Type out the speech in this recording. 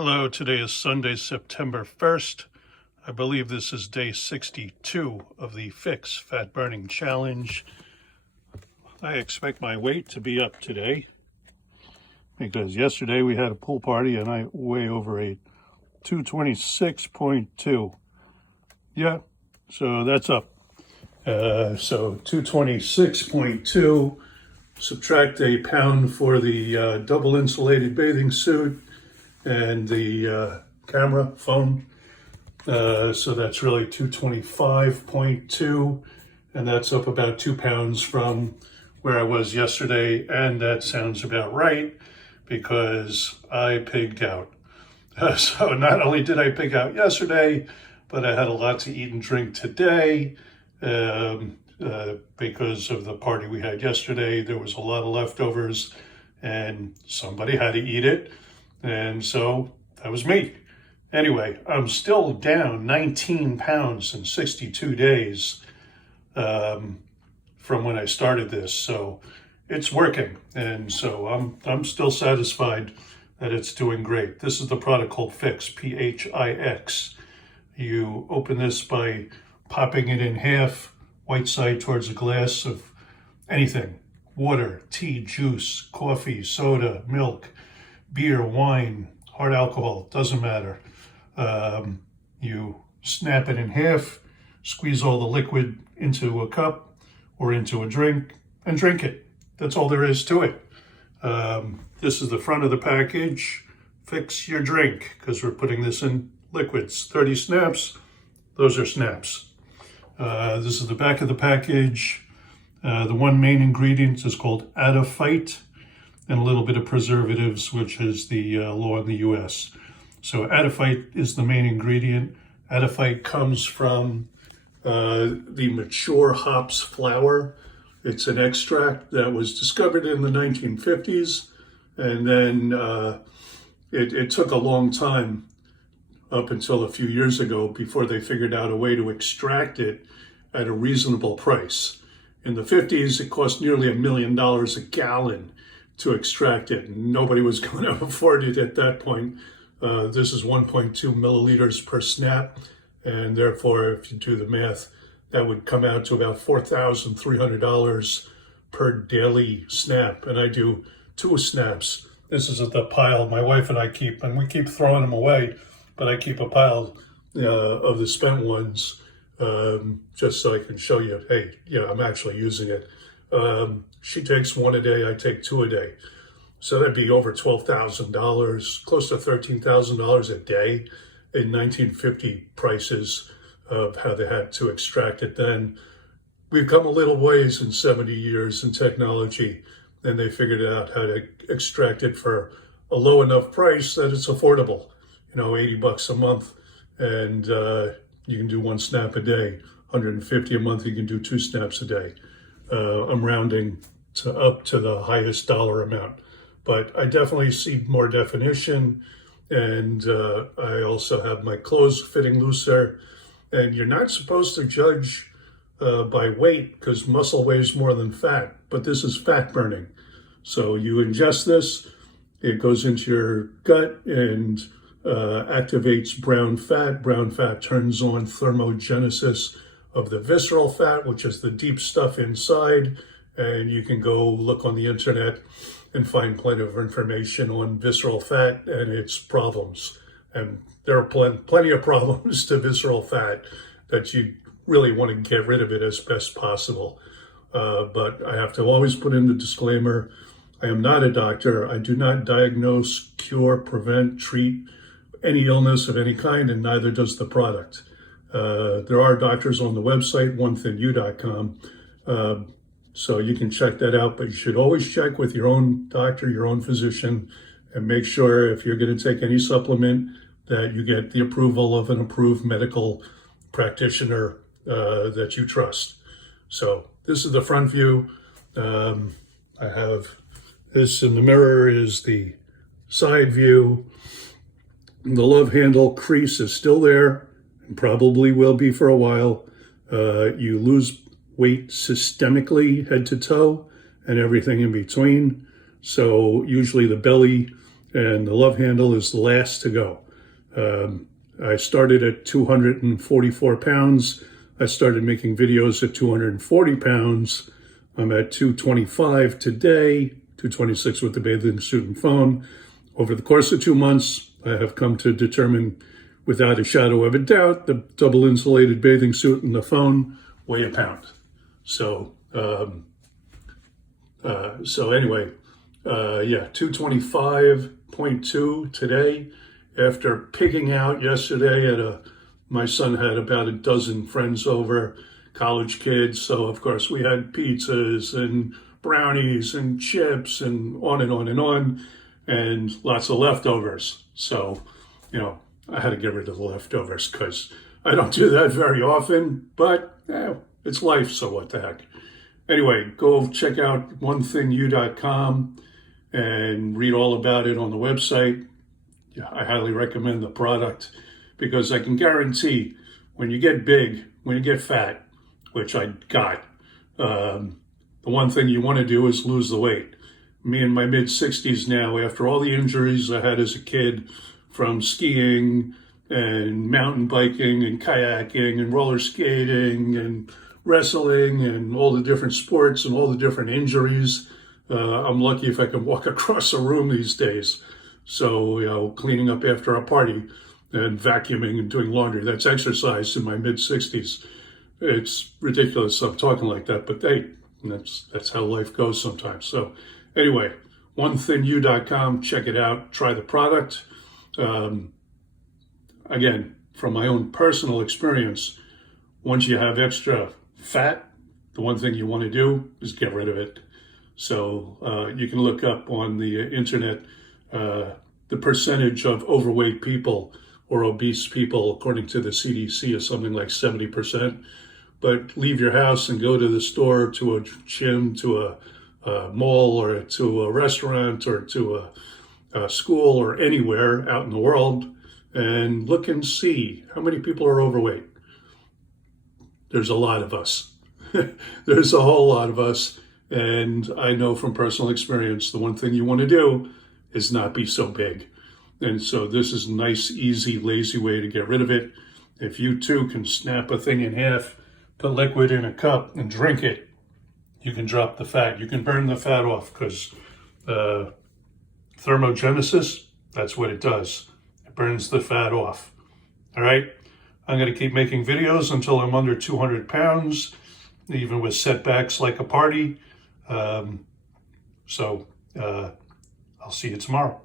Hello, today is Sunday, September 1st. I believe this is day 62 of the pHix Fat Burning Challenge. I expect my weight to be up today because yesterday we had a pool party and I weigh over a 226.2. Yeah, so that's up. So 226.2, subtract a pound for the double insulated bathing suit and the camera phone. So that's really 225.2, and that's up about 2 pounds from where I was yesterday, and that sounds about right because I pigged out. So not only did I pig out yesterday, but I had a lot to eat and drink today because of the party we had yesterday. There was a lot of leftovers, and somebody had to eat it. And so that was me. Anyway, I'm still down 19 pounds in 62 days from when I started this. So it's working. And so I'm still satisfied that it's doing great. This is the product called pHix, pHix. You open this by popping it in half, white side towards a glass of anything: water, tea, juice, coffee, soda, milk, beer, wine, hard alcohol, doesn't matter. You snap it in half, squeeze all the liquid into a cup or into a drink, and drink it. That's all there is to it. This is the front of the package. Fix your drink, because we're putting this in liquids. 30 snaps, those are snaps. This is the back of the package. The one main ingredient is called pHix, and a little bit of preservatives, which is the law in the US. So pHix is the main ingredient. pHix comes from the mature hops flower. It's an extract that was discovered in the 1950s, and then it took a long time, up until a few years ago, before they figured out a way to extract it at a reasonable price. In the 50s, it cost nearly $1 million a gallon to extract it. Nobody was going to afford it at that point. This is 1.2 milliliters per snap, and therefore, if you do the math, that would come out to about $4,300 per daily snap. And I do 2 snaps. This is the pile my wife and I keep, and we keep throwing them away, but I keep a pile of the spent ones just so I can show you, hey, I'm actually using it. She takes 1 a day, I take 2 a day. So that'd be over $12,000, close to $13,000 a day in 1950 prices of how they had to extract it then. We've come a little ways in 70 years in technology, and they figured out how to extract it for a low enough price that it's affordable. $80 a month, and you can do 1 snap a day. $150 a month, you can do 2 snaps a day. I'm rounding up to the highest dollar amount, but I definitely see more definition, and I also have my clothes fitting looser. And you're not supposed to judge by weight, because muscle weighs more than fat, but this is fat burning. So you ingest this, it goes into your gut and activates brown fat. Brown fat turns on thermogenesis of the visceral fat, which is the deep stuff inside. And you can go look on the internet and find plenty of information on visceral fat and its problems. And there are plenty of problems to visceral fat that you really want to get rid of it as best possible. But I have to always put in the disclaimer, I am not a doctor. I do not diagnose, cure, prevent, treat any illness of any kind, and neither does the product. There are doctors on the website, onethinyou.com, so you can check that out, but you should always check with your own doctor, your own physician, and make sure if you're going to take any supplement that you get the approval of an approved medical practitioner that you trust. So this is the front view. I have this in the mirror is the side view. The love handle crease is still there and probably will be for a while. You lose weight systemically, head to toe, and everything in between. So usually the belly and the love handle is the last to go. I started at 244 pounds. I started making videos at 240 pounds. I'm at 225 today, 226 with the bathing suit and phone. Over the course of 2 months, I have come to determine without a shadow of a doubt, the double insulated bathing suit and the phone weigh a pound. So anyway, 225.2 today. After pigging out yesterday my son had about a dozen friends over, college kids. So of course we had pizzas and brownies and chips and on and on and on, and lots of leftovers. So, I had to get rid of the leftovers because I don't do that very often, but it's life, so what the heck. Anyway, go check out onethingyou.com and read all about it on the website. I highly recommend the product because I can guarantee when you get big, when you get fat, which I got, the one thing you want to do is lose the weight. Me in my mid-60s now, after all the injuries I had as a kid from skiing and mountain biking and kayaking and roller skating and wrestling and all the different sports and all the different injuries, I'm lucky if I can walk across a room these days. So, cleaning up after a party and vacuuming and doing laundry, that's exercise in my mid-60s. It's ridiculous I'm talking like that, but hey, that's how life goes sometimes. So anyway, onethingyou.com, check it out, try the product. Again, from my own personal experience, once you have extra fat, the one thing you want to do is get rid of it. So you can look up on the internet the percentage of overweight people or obese people, according to the CDC, is something like 70%. But leave your house and go to the store, to a gym, to a mall, or to a restaurant, or to a school, or anywhere out in the world, and look and see how many people are overweight. There's a lot of us. There's a whole lot of us. And I know from personal experience, the one thing you want to do is not be so big. And so this is a nice, easy, lazy way to get rid of it. If you too can snap a thing in half, put liquid in a cup and drink it, you can drop the fat. You can burn the fat off because thermogenesis, that's what it does. It burns the fat off. All right? I'm going to keep making videos until I'm under 200 pounds, even with setbacks like a party. I'll see you tomorrow.